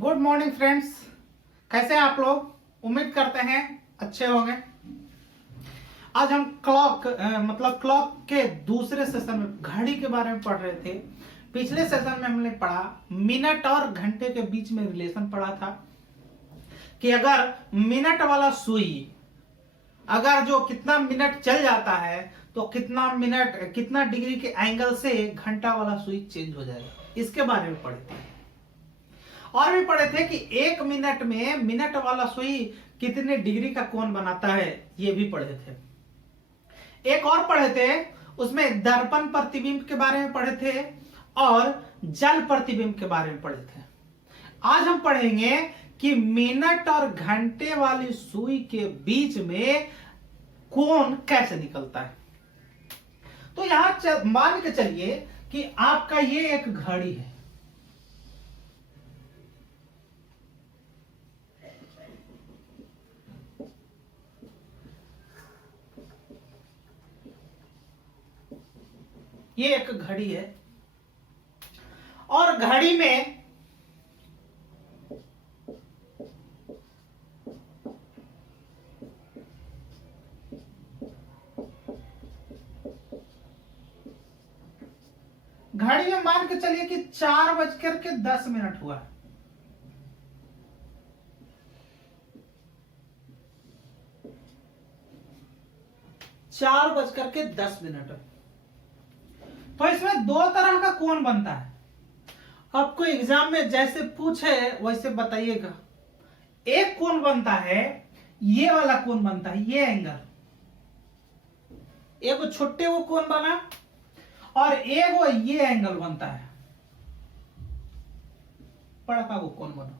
Good morning friends, कैसे हैं आप लोग। उम्मीद करते हैं अच्छे होंगे। आज हम क्लॉक के दूसरे सेशन में घड़ी के बारे में पढ़ रहे थे। पिछले सेशन में हमने पढ़ा मिनट और घंटे के बीच में रिलेशन पढ़ा था कि अगर मिनट वाला सुई अगर जो कितना मिनट चल जाता है तो कितना डिग्री के एंगल से घंटा वाला सुई चेंज हो जाएगा। इसके बारे में पढ़े थे और भी पढ़े थे कि एक मिनट में मिनट वाला सुई कितने डिग्री का कोण बनाता है, ये भी पढ़े थे। एक और पढ़े थे, उसमें दर्पण प्रतिबिंब के बारे में पढ़े थे और जल प्रतिबिंब के बारे में पढ़े थे। आज हम पढ़ेंगे कि मिनट और घंटे वाली सुई के बीच में कोण कैसे निकलता है। तो यहां मान के चलिए कि आपका ये एक घड़ी है। ये एक घड़ी है और घड़ी में मान के चलिए कि 4:10 हुआ। चार बजकर के 10 तो इसमें दो तरह का कोण बनता है। आपको एग्जाम में जैसे पूछे वैसे बताइएगा। एक कोण बनता है, ये वाला कोण बनता है, ये एंगल। एक छोटे वो कोण बना और एक वो ये एंगल बनता है, बड़ा का वो कोण बना।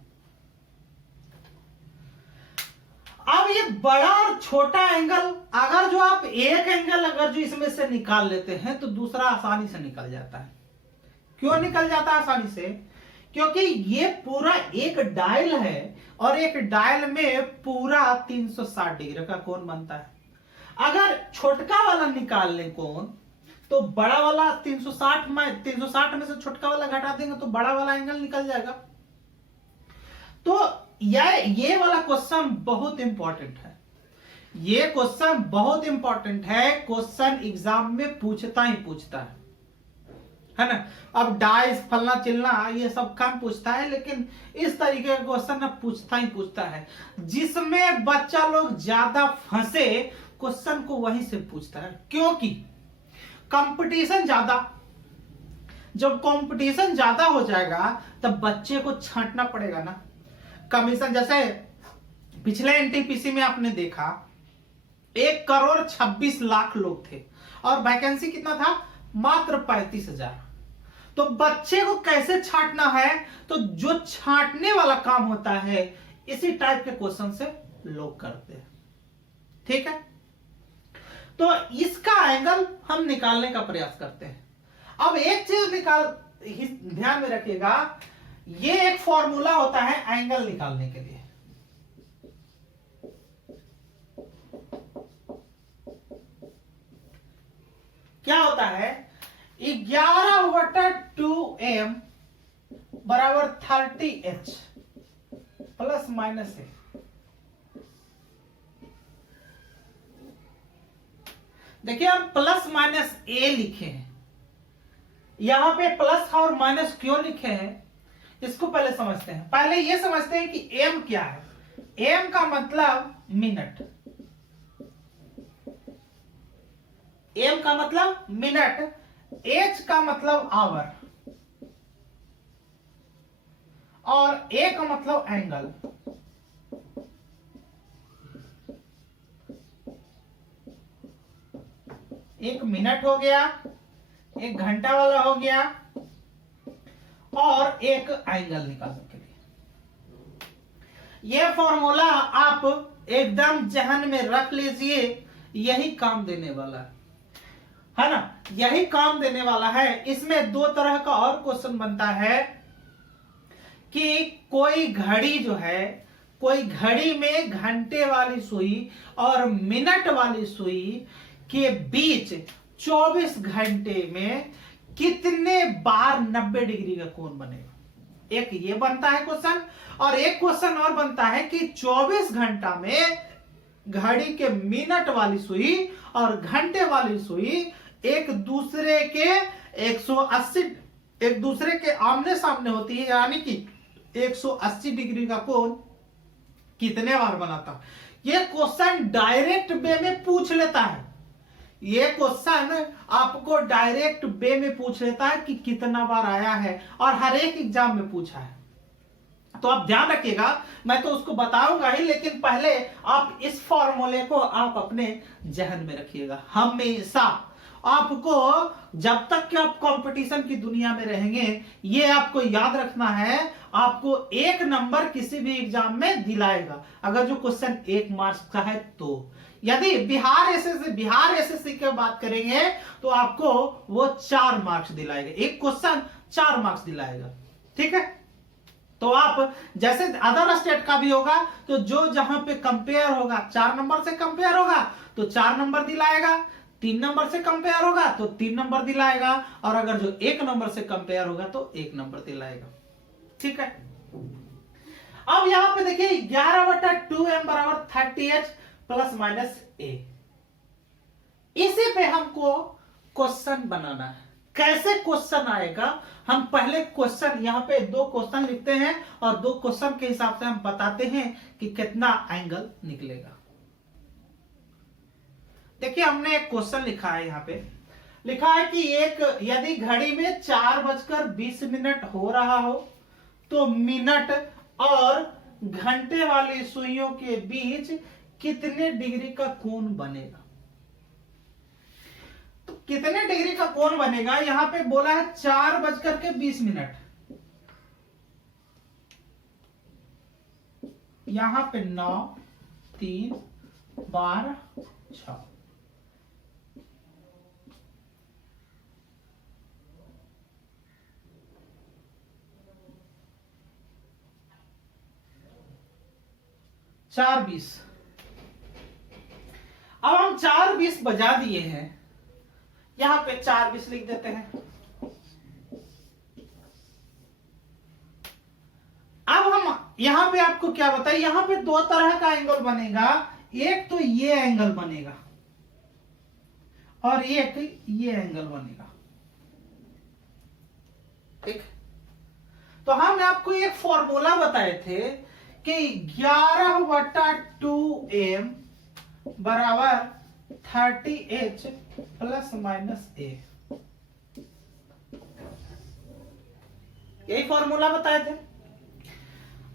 अब ये बड़ा और छोटा एंगल अगर जो आप एक एंगल अगर जो इसमें से निकाल लेते हैं तो दूसरा आसानी से निकल जाता है। क्यों निकल जाता है आसानी से? क्योंकि ये पूरा एक डायल है और एक डायल में पूरा 360 डिग्री का कोण बनता है। अगर छोटका वाला निकाल लें कोण तो बड़ा वाला 360 में से छोटका वाला घटा देंगे तो बड़ा वाला एंगल निकल जाएगा। तो ये वाला क्वेश्चन बहुत इंपॉर्टेंट है। ये क्वेश्चन बहुत इंपॉर्टेंट है। क्वेश्चन एग्जाम में पूछता ही पूछता है ना। अब डाइस फलना चिलना ये सब काम पूछता है, लेकिन इस तरीके का क्वेश्चन पूछता ही पूछता है जिसमें बच्चा लोग ज्यादा फंसे क्वेश्चन को वहीं से पूछता है। क्योंकि कंपटीशन ज्यादा, जब कंपटीशन ज्यादा हो जाएगा तब बच्चे को छांटना पड़ेगा ना। कमीशन जैसे पिछले एनटीपीसी में आपने देखा 1,26,00,000 लोग थे और वैकेंसी कितना था? मात्र 35,000। तो बच्चे को कैसे छांटना है? तो जो छांटने वाला काम होता है इसी टाइप के क्वेश्चन से लोग करते हैं। ठीक है, तो इसका एंगल हम निकालने का प्रयास करते हैं। अब एक चीज ध्यान में रखिएगा, ये एक फॉर्मूला होता है एंगल निकालने के लिए। क्या होता है? 11/2m बराबर 30h प्लस माइनस है। देखिए हम प्लस माइनस ए लिखे हैं। यहां पे प्लस और माइनस क्यों लिखे हैं इसको पहले समझते हैं। पहले ये समझते हैं कि m क्या है। m का मतलब मिनट, m का मतलब मिनट, h का मतलब आवर और a का मतलब एंगल। एक मिनट हो गया, एक घंटा वाला हो गया और एक एंगल निकालने के लिए। यह फॉर्मूला आप एकदम जहन में रख लीजिए, यही काम देने वाला है ना। यही काम देने वाला है। इसमें दो तरह का और क्वेश्चन बनता है कि कोई घड़ी जो है, कोई घड़ी में घंटे वाली सुई और मिनट वाली सुई के बीच 24 घंटे में कितने बार 90 डिग्री का कोण बनेगा। एक ये बनता है क्वेश्चन, और एक क्वेश्चन और बनता है कि 24 घंटा में घड़ी के मिनट वाली सुई और घंटे वाली सुई एक दूसरे के 180 एक दूसरे के आमने सामने होती है, यानी कि 180 डिग्री का कोण कितने बार बनाता। ये क्वेश्चन डायरेक्ट वे में पूछ लेता है, ये क्वेश्चन आपको डायरेक्ट वे में पूछ लेता है कि कितना बार आया है, और हर एक एग्जाम में पूछा है। तो आप ध्यान रखिएगा, मैं तो उसको बताऊंगा ही, लेकिन पहले आप इस फॉर्मूले को आप अपने जहन में रखिएगा। हमेशा आपको, जब तक कि आप कंपटीशन की दुनिया में रहेंगे, ये आपको याद रखना है, आपको 1 नंबर किसी भी एग्जाम में दिलाएगा अगर जो क्वेश्चन 1 मार्क्स का है। तो यदि बिहार एसएससी की बात करेंगे तो आपको वो 4 मार्क्स दिलाएगा, एक क्वेश्चन 4 मार्क्स दिलाएगा, ठीक है। तो आप जैसे अदर स्टेट का भी होगा, तो जो जहां पे कंपेयर होगा 4 नंबर से कंपेयर होगा तो 4 नंबर दिलाएगा, 3 नंबर से कंपेयर होगा तो 3 नंबर दिलाएगा, और अगर जो 1 नंबर से कंपेयर होगा तो 1 नंबर दिलाएगा, ठीक है। अब यहां पे देखिए 11/2m बराबर 30h प्लस माइनस a, इसी पे हमको क्वेश्चन बनाना है। कैसे क्वेश्चन आएगा, हम पहले क्वेश्चन यहां पे 2 क्वेश्चन लिखते हैं और 2 क्वेश्चन के हिसाब से हम बताते हैं कि कितना एंगल निकलेगा। देखिए हमने एक क्वेश्चन लिखा है, यहां पे लिखा है कि यदि घड़ी में 4:20 हो रहा हो तो मिनट और घंटे वाली सुइयों के बीच कितने डिग्री का कोण बनेगा। तो कितने डिग्री का कोण बनेगा, यहां पे बोला है 4:20, यहां पे 9, 3, 12, 6, चार 20। अब हम 4:20 बजा दिए हैं, यहां पे 4:20 लिख देते हैं। अब हम यहां पे आपको क्या बताए, यहां पे 2 तरह का एंगल बनेगा, एक तो ये एंगल बनेगा और एक ये एंगल बनेगा, ठीक। तो हमने आपको एक फॉर्मूला बताए थे कि 11/2m बराबर 30h प्लस माइनस a, यही फॉर्मूला बताए थे।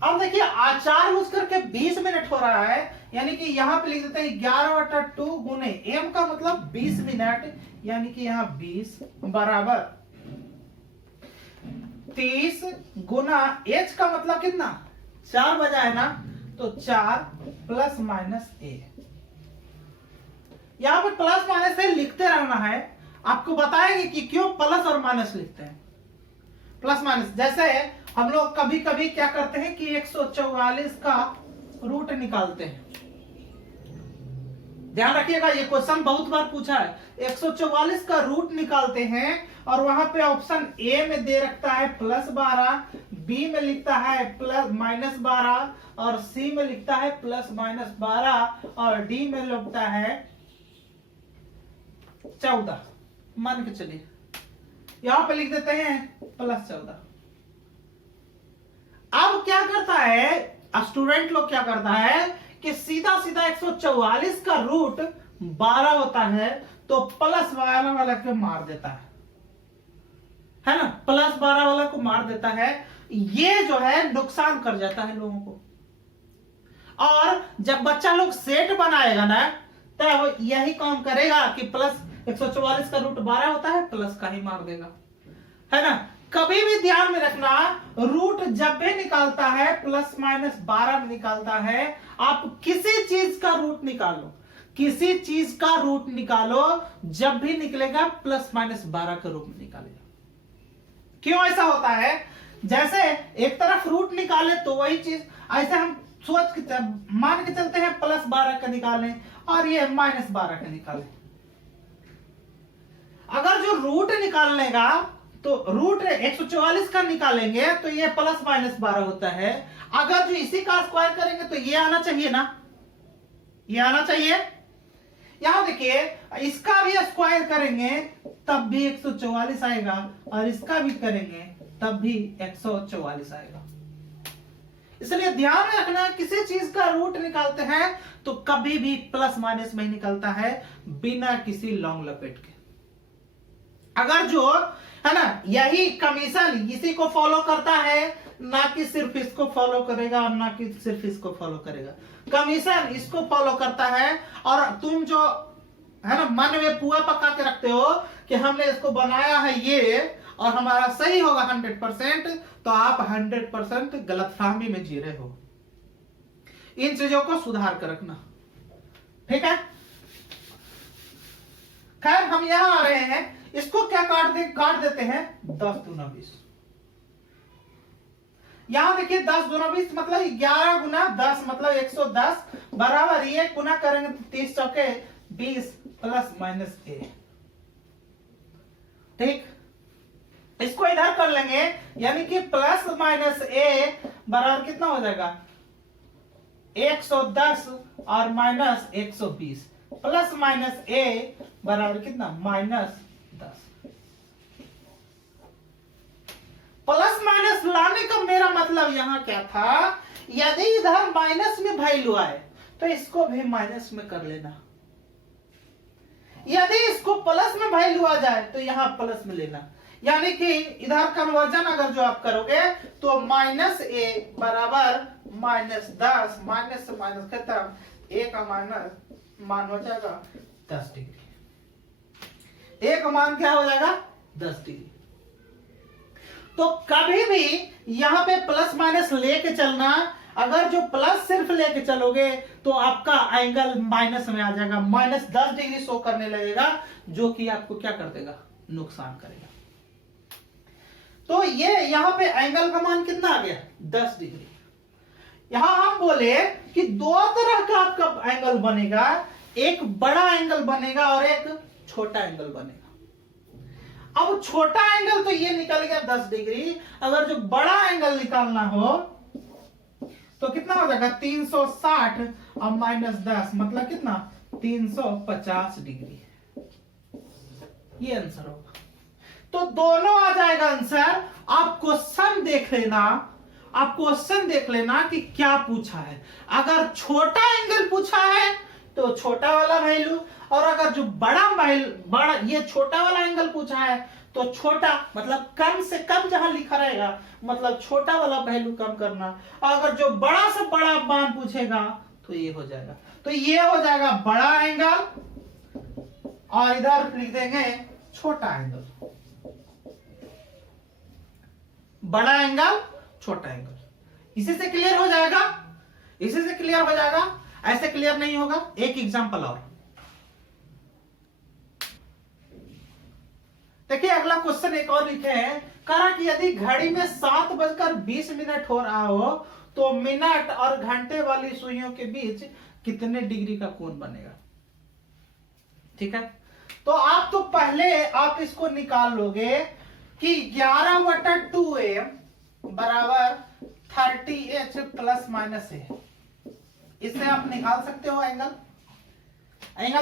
अब देखिए 4:20 हो रहा है, यानी कि यहां पे लिख देते हैं 11/2 गुने m का मतलब 20 मिनट, यानी कि यहां 20 बराबर 30 गुना h का मतलब कितना 4 बजा है ना, तो 4 प्लस माइनस a। यहां पे प्लस माइनस से लिखते रहना है, आपको बताएंगे कि क्यों प्लस और माइनस लिखते हैं। प्लस माइनस जैसे हम लोग कभी कभी क्या करते हैं कि 144 का रूट निकालते हैं, ध्यान रखिएगा ये क्वेश्चन बहुत बार पूछा है। 144 का रूट निकालते हैं और वहां पे ऑप्शन ए में दे रखता है +12, बी में लिखता है -12 और सी में लिखता है +-12 और डी में लिखता है 14। मान के चलिए यहां पे लिख देते हैं +14। अब क्या करता है स्टूडेंट लोग, क्या करता है कि सीधा सीधा 144 का रूट 12 होता है तो +12 वाला को मार देता है ना, +12 वाला को मार देता है। ये जो है नुकसान कर जाता है लोगों को, और जब बच्चा लोग सेट बनाएगा ना तो यही काम करेगा कि 144 का रूट 12 होता है, प्लस का ही मार देगा, है ना। कभी भी ध्यान में रखना, रूट जब भी निकालता है +-12 में निकालता है। आप किसी चीज का रूट निकालो, किसी चीज का रूट निकालो, जब भी निकलेगा +-12 का रूट में निकालेगा। क्यों ऐसा होता है, जैसे एक तरफ रूट निकाले तो वही चीज, ऐसे हम सोच के मान के चलते हैं +12 का निकालें और ये -12 का निकालें। अगर जो रूट निकालने का तो रूट 144 का निकालेंगे तो ये प्लस माइनस 12 होता है। अगर जो इसी का स्क्वायर करेंगे तो ये आना चाहिए ना, ये आना चाहिए। यहां देखिए इसका भी स्क्वायर करेंगे तब भी 144 आएगा और इसका भी करेंगे तब भी 144 आएगा। इसलिए ध्यान में रखना, किसी चीज का रूट निकालते हैं तो कभी भी प्लस माइनस में निकलता है बिना किसी लॉन्ग लपेट के। अगर जो है ना यही कमीशन इसी को फॉलो करता है, ना कि सिर्फ इसको फॉलो करेगा और ना कि सिर्फ इसको फॉलो करेगा। कमीशन इसको फॉलो करता है और तुम जो है ना मन में पुआ पका के रखते हो कि हमने इसको बनाया है ये और हमारा सही होगा 100%, तो आप 100% गलतफहमी में जी रहे हो। इन चीजों को सुधार कर रखना, ठीक है। खैर हम यहां आ रहे हैं, इसको क्या काट देते हैं 10 दूना 20। यहां देखिए 10 दूना 20 मतलब 11 गुना 10 मतलब 110 बराबर ये गुना करेंगे तो 30 चौके 20 प्लस माइनस ए। ठीक, इसको इधर कर लेंगे यानी कि प्लस माइनस ए बराबर कितना हो जाएगा 110 और माइनस 120 प्लस माइनस ए बराबर कितना माइनस 10। प्लस माइनस लाने का मेरा मतलब यहां क्या था, यदि इधर माइनस में वैल्यू आए तो इसको भी माइनस में कर लेना, यदि इसको प्लस में वैल्यू आ जाए तो यहां प्लस में लेना। यानी कि इधर कन्वर्जन अगर जो आप करोगे तो माइनस ए बराबर माइनस 10, माइनस से माइनस खत्म, ए का माइनस मान हो जाएगा 10 डिग्री। ए का मान क्या हो जाएगा 10 डिग्री। तो कभी भी यहां पे प्लस माइनस लेके चलना, अगर जो प्लस सिर्फ लेके चलोगे तो आपका एंगल माइनस में आ जाएगा, माइनस 10 डिग्री शो करने लगेगा, जो कि आपको क्या कर देगा नुकसान करेगा। तो ये यहां पे एंगल का मान कितना आ गया 10 डिग्री। यहां हम बोले कि दो तरह का आपका एंगल बनेगा, एक बड़ा एंगल बनेगा और एक छोटा एंगल बनेगा। अब छोटा एंगल तो ये निकल गया 10 डिग्री, अगर जो बड़ा एंगल निकालना हो तो कितना हो जाएगा 360 और माइनस 10 मतलब कितना 350 डिग्री। ये आंसर होगा। तो दोनों आ जाएगा आंसर। आप क्वेश्चन देख लेना, आप क्वेश्चन देख लेना कि क्या पूछा है। अगर छोटा एंगल पूछा है तो छोटा वाला वैल्यू, और अगर जो बड़ा ये छोटा वाला एंगल पूछा है तो छोटा मतलब कम से कम जहां लिखा रहेगा मतलब छोटा वाला वैल्यू कम करना, और अगर जो बड़ा से बड़ा मान पूछेगा तो ये हो जाएगा। तो ये हो जाएगा बड़ा एंगल और इधर लिख देंगे छोटा एंगल। बड़ा एंगल छोटा एंगल, इसी से क्लियर हो जाएगा, इसी से क्लियर हो जाएगा। ऐसे क्लियर नहीं होगा। एक एग्जांपल और देखिए, अगला क्वेश्चन एक और लिखे हैं, कहा कि यदि घड़ी में 7:20 हो रहा हो तो मिनट और घंटे वाली सुइयों के बीच कितने डिग्री का कोण बनेगा। ठीक है, तो आप तो पहले आप इसको निकाल लोगे कि 11/2m बराबर 30h प्लस माइनस है। इससे आप निकाल सकते हो एंगल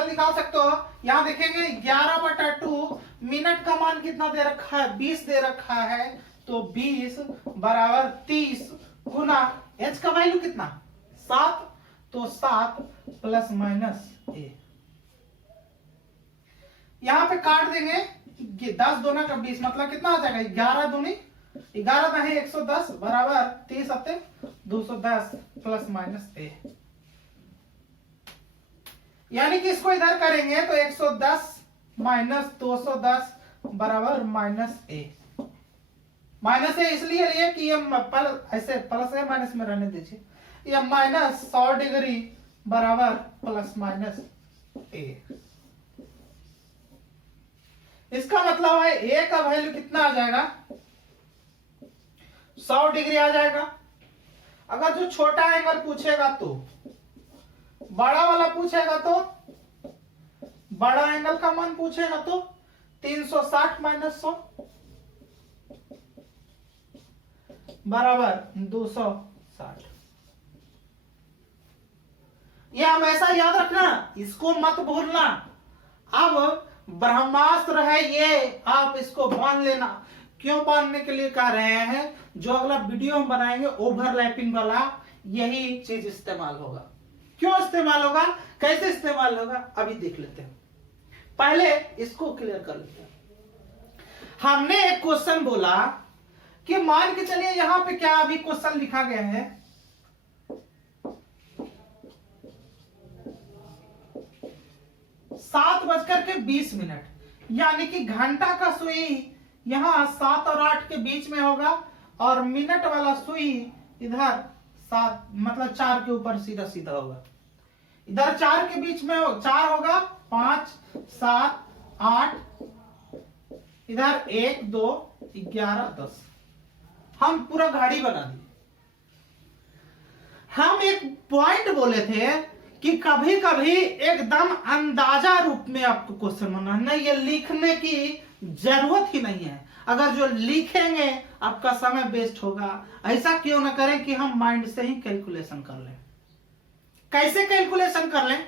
निकाल सकते हो। यहां देखेंगे 11/2 मिनट का मान कितना दे रखा है 20 दे रखा है, तो 20 बराबर 30 गुना h का वैल्यू कितना 7, तो 7 प्लस माइनस a। यहां पे काट देंगे 10 दूना का 20 मतलब कितना आ जाएगा 11 दूनी 11 है 110 बराबर 30 सत्ते 210 प्लस माइनस a। यानी कि इसको इधर करेंगे तो 110 माइनस 210 बराबर माइनस a। माइनस a इसलिए लिए कि ये ऐसे प्लस है माइनस में रहने दीजिए, ये माइनस 100 डिग्री बराबर प्लस माइनस a। इसका मतलब है a का वैल्यू कितना आ जाएगा 100 डिग्री आ जाएगा। अगर जो छोटा एंगल पूछेगा तो बड़ा वाला पूछेगा तो बड़ा एंगल का मान पूछेगा तो 360 माइनस 100 बराबर 260। ये हमेशा याद रखना, इसको मत भूलना। अब ब्रह्मास्त्र है ये, आप इसको बांध लेना। क्यों बांधने के लिए कह रहे हैं, जो अगला वीडियो हम बनाएंगे ओवरलैपिंग वाला, यही चीज इस्तेमाल होगा। क्यों इस्तेमाल होगा, कैसे इस्तेमाल होगा, अभी देख लेते हैं। पहले इसको क्लियर कर लेते हैं। हमने एक क्वेश्चन बोला कि मान के चलिए यहां पे क्या अभी क्वेश्चन लिखा गया है, 7:20, यानी कि घंटा का सुई यहां 7 और 8 के बीच में होगा, और मिनट वाला सुई इधर 7 मतलब 4 के ऊपर सीधा सीधा होगा। इधर 4 के बीच में 4 होगा, 5 7 8, इधर 1 2 11 10। हम पूरा घड़ी बना दिए। हम एक पॉइंट बोले थे कि कभी कभी एकदम अंदाजा रूप में आपको क्वेश्चन बनाना है, ये लिखने की जरूरत ही नहीं है। अगर जो लिखेंगे आपका समय वेस्ट होगा। ऐसा क्यों ना करें कि हम माइंड से ही कैलकुलेशन कर लें। कैसे कैलकुलेशन कर लें,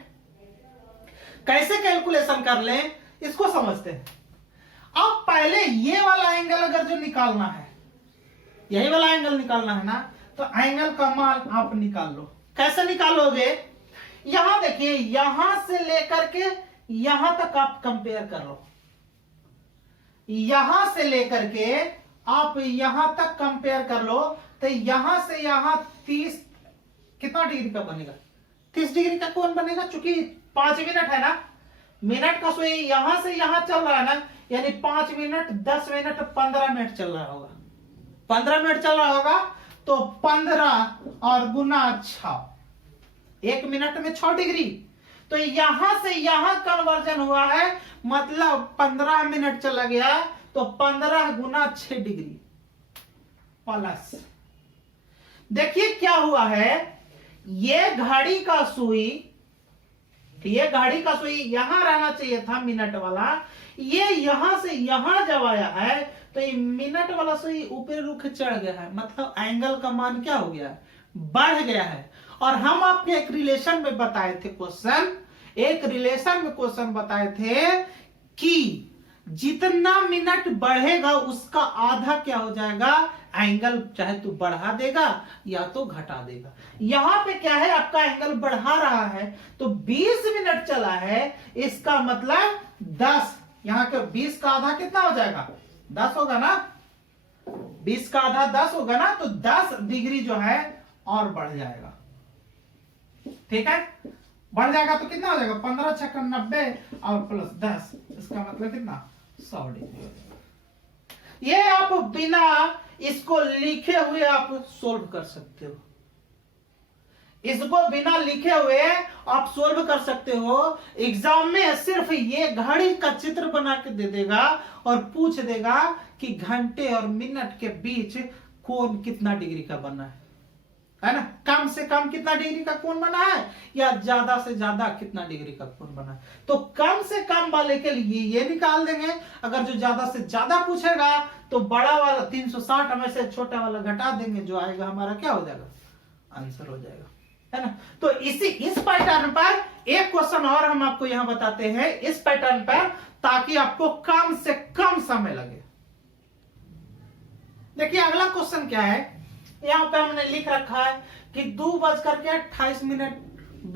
कैसे कैलकुलेशन कर लें, इसको समझते हैं। अब पहले ये वाला एंगल अगर जो निकालना है, यही वाला एंगल निकालना है ना, तो एंगल का मान आप निकाल लो। कैसे निकालोगे, यहां देखिए, यहां से लेकर के यहां तक आप कंपेयर कर लो। यहां से लेकर के आप यहां तक कंपेयर कर लो, तो यहां से यहां 30 कितना डिग्री का बनेगा, 30 डिग्री का कोण बनेगा। चूंकि 5 मिनट है ना, मिनट का सुई यहां से यहां चल रहा है ना, यानी 5 मिनट 10 मिनट 15 मिनट चल रहा होगा। 15 मिनट चल रहा होगा, तो 15 और गुना 6, 1 मिनट में 6 डिग्री। तो यहां से यहां कन्वर्जन हुआ है, मतलब 15 मिनट चला गया, तो 15 गुना 6 डिग्री प्लस। देखिए क्या हुआ है, ये घड़ी का सुई, ये घड़ी का सुई यहां रहना चाहिए था मिनट वाला, ये यहां से यहां जब आया है, तो ये मिनट वाला सुई ऊपर रुख चढ़ गया है, मतलब एंगल का मान क्या हो गया है, बढ़ गया है। और हम आपके एक रिलेशन में बताए थे क्वेश्चन, एक रिलेशन में क्वेश्चन बताए थे कि जितना मिनट बढ़ेगा उसका आधा क्या हो जाएगा, एंगल चाहे तो बढ़ा देगा या तो घटा देगा। यहां पे क्या है, आपका एंगल बढ़ा रहा है, तो 20 मिनट चला है, इसका मतलब 10, यहां के 20 का आधा कितना हो जाएगा, 10 होगा ना, 20 का आधा 10 होगा ना, तो 10 डिग्री जो है और बढ़ जाएगा। ठीक है, बढ़ जाएगा तो कितना हो जाएगा, 15 छक्का 90 और प्लस 10, इसका मतलब कितना, 100 डिग्री। ये आप बिना इसको लिखे हुए आप सोल्व कर सकते हो, इसको बिना लिखे हुए आप सोल्व कर सकते हो। एग्जाम में सिर्फ ये घड़ी का चित्र बना के दे देगा और पूछ देगा कि घंटे और मिनट के बीच कोण कितना डिग्री का बना है ना, कम से कम कितना डिग्री का कोण बना है, या ज्यादा से ज्यादा कितना डिग्री का कोण बना है। तो कम से कम वाले के लिए ये निकाल देंगे, अगर जो ज्यादा से ज्यादा पूछेगा तो बड़ा वाला 360 में से छोटा वाला घटा देंगे, जो आएगा हमारा क्या हो जाएगा, आंसर हो जाएगा, है ना। तो इस पैटर्न पर एक क्वेश्चन और हम आपको यहां बताते हैं, इस पैटर्न पर, ताकि आपको कम से कम समय लगे। देखिए अगला क्वेश्चन क्या है, यहां पे हमने लिख रखा है कि 2:28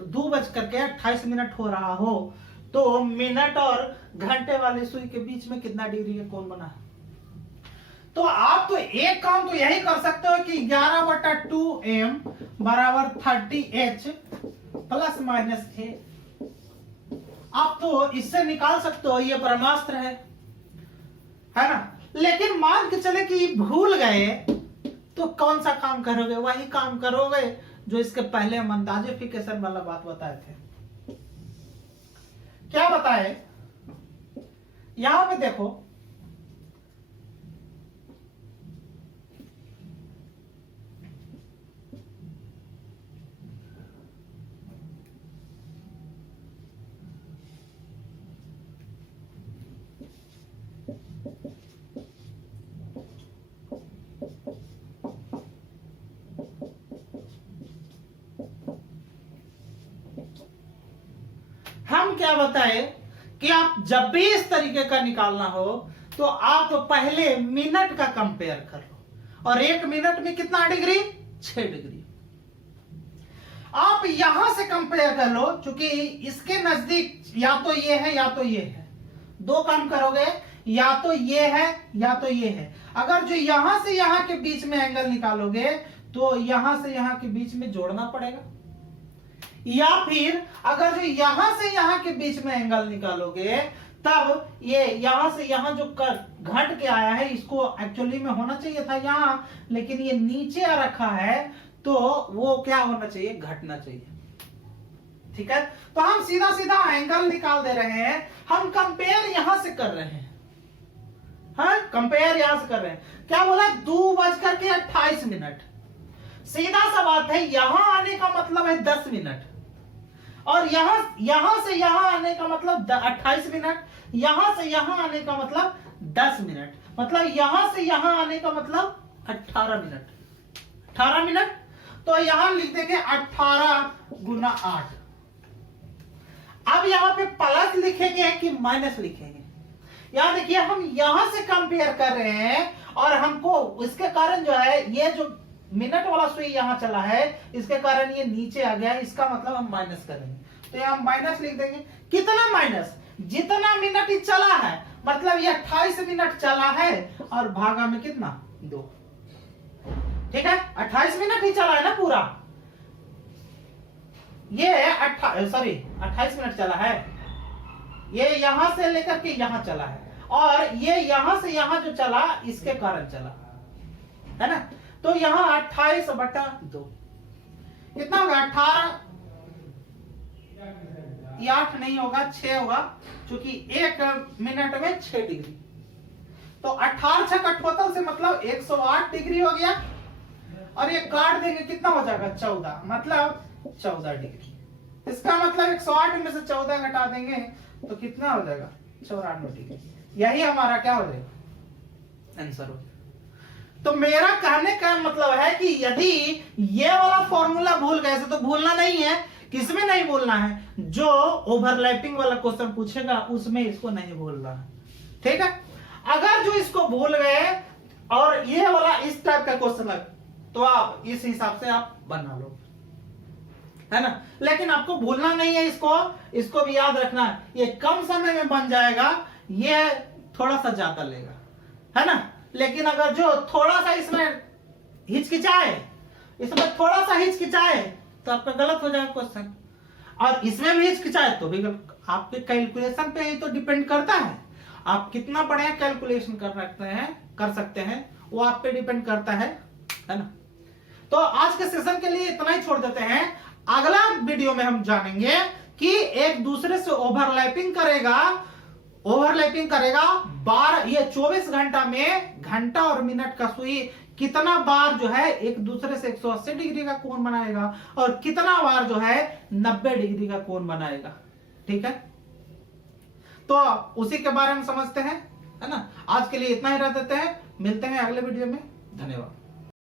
2:28 हो रहा हो, तो मिनट और घंटे वाले सुई के बीच में कितना डिग्री का कोण बना है। तो आप तो एक काम तो यही कर सकते हो कि 11/2m बराबर 30h प्लस माइनस a, आप तो इससे निकाल सकते हो, ये ब्रह्मास्त्र है ना। लेकिन मान के चले कि भूल गए, तो कौन सा काम करोगे, वही काम करोगे जो इसके पहले हम अंदाजिफिकेशन वाला बात बताए थे। क्या बताए, यहां पे देखो, क्या बताए कि आप जब भी इस तरीके का निकालना हो तो आप पहले मिनट का कंपेयर कर लो, और 1 मिनट में कितना डिग्री, 6 डिग्री। आप यहां से कंपेयर कर लो, क्योंकि इसके नजदीक या तो ये है या तो ये है, दो काम करोगे, या तो ये है या तो ये है। अगर जो यहां से यहां के बीच में एंगल निकालोगे तो यहां से यहां के बीच में जोड़ना पड़ेगा, या फिर अगर जो यहां से यहां के बीच में एंगल निकालोगे तब ये यहां से यहां जो घट के आया है, इसको एक्चुअली में होना चाहिए था यहां, लेकिन ये नीचे आ रखा है, तो वो क्या होना चाहिए, घटना चाहिए। ठीक है, तो हम सीधा सीधा एंगल निकाल दे रहे हैं, हम कंपेयर यहां से कर रहे हैं। हाँ, कंपेयर यहां से कर रहे हैं। क्या बोला, 2:28। सीधा सा बात है, यहां आने का मतलब है 10 मिनट, और यहां से यहां आने का मतलब 28 मिनट, यहां से यहां आने का मतलब 10 मिनट, मतलब यहां से यहां आने का मतलब 18 मिनट। 18 मिनट, तो यहां लिख देंगे 18 गुना 8। अब यहां पे प्लस लिखेंगे कि माइनस लिखेंगे? यहां देखिए, हम यहां से कंपेयर कर रहे हैं, और हमको इसके कारण जो है, ये जो मिनट वाला सुई यहां चला है, इसके कारण ये नीचे आ गया, इसका मतलब हम माइनस करेंगे। तो यहां माइनस लिख देंगे। कितना माइनस, जितना मिनट ही चला है, मतलब ये 28 मिनट चला है, और भागा में कितना, 2। ठीक है, 28 मिनट ही चला है ना पूरा, ये 28 मिनट चला है, ये यहां से लेकर के यहां चला है, और ये यहां से यहां जो चला, इसके कारण चला है ना। तो यहां 28/2 कितना होगा, 18, 8 नहीं होगा, 6 होगा, क्योंकि 1 मिनट में 6 डिग्री। तो 18 6 कठोतल से मतलब 108 डिग्री हो गया, और ये काट देंगे, कितना हो जाएगा, 14, मतलब 14 डिग्री। इसका मतलब 108 में से 14 घटा देंगे तो कितना हो जाएगा, 94 डिग्री। यही हमारा क्या हो जाएगा, आंसर हो जाएगा। तो मेरा कहने का मतलब है कि यदि ये वाला फॉर्मूला भूल गए तो भूलना नहीं है। किसमें नहीं भूलना है, जो ओवरलैपिंग वाला क्वेश्चन पूछेगा उसमें इसको नहीं भूलना है। ठीक है, अगर जो इसको भूल गए और ये वाला इस टाइप का क्वेश्चन है, तो आप इस हिसाब से आप बना लो, है ना। लेकिन आपको भूलना नहीं है, इसको भी याद रखना है। ये कम समय में बन जाएगा, ये थोड़ा सा ज्यादा लेगा, है ना। लेकिन अगर जो थोड़ा सा इसमें हिचकिचाए, तो आपका गलत हो जाएगा क्वेश्चन, और इसमें भी हिचकिचाए तो भी गलत। आपके कैलकुलेशन पे ही तो डिपेंड करता है, आप कितना बढ़िया कैलकुलेशन कर सकते हैं, वो आप पे डिपेंड करता है ना। तो आज के सेशन के लिए इतना ही छोड़ देते हैं। अगला वीडियो में हम जानेंगे कि एक दूसरे से ओवरलैपिंग करेगा 24 घंटा में घंटा और मिनट का सुई कितना बार जो है एक दूसरे से 180 डिग्री का कोण बनाएगा, और कितना बार जो है 90 डिग्री का कोण बनाएगा। ठीक है, तो उसी के बारे में समझते हैं, है ना। आज के लिए इतना ही रह देते हैं, मिलते हैं अगले वीडियो में। धन्यवाद।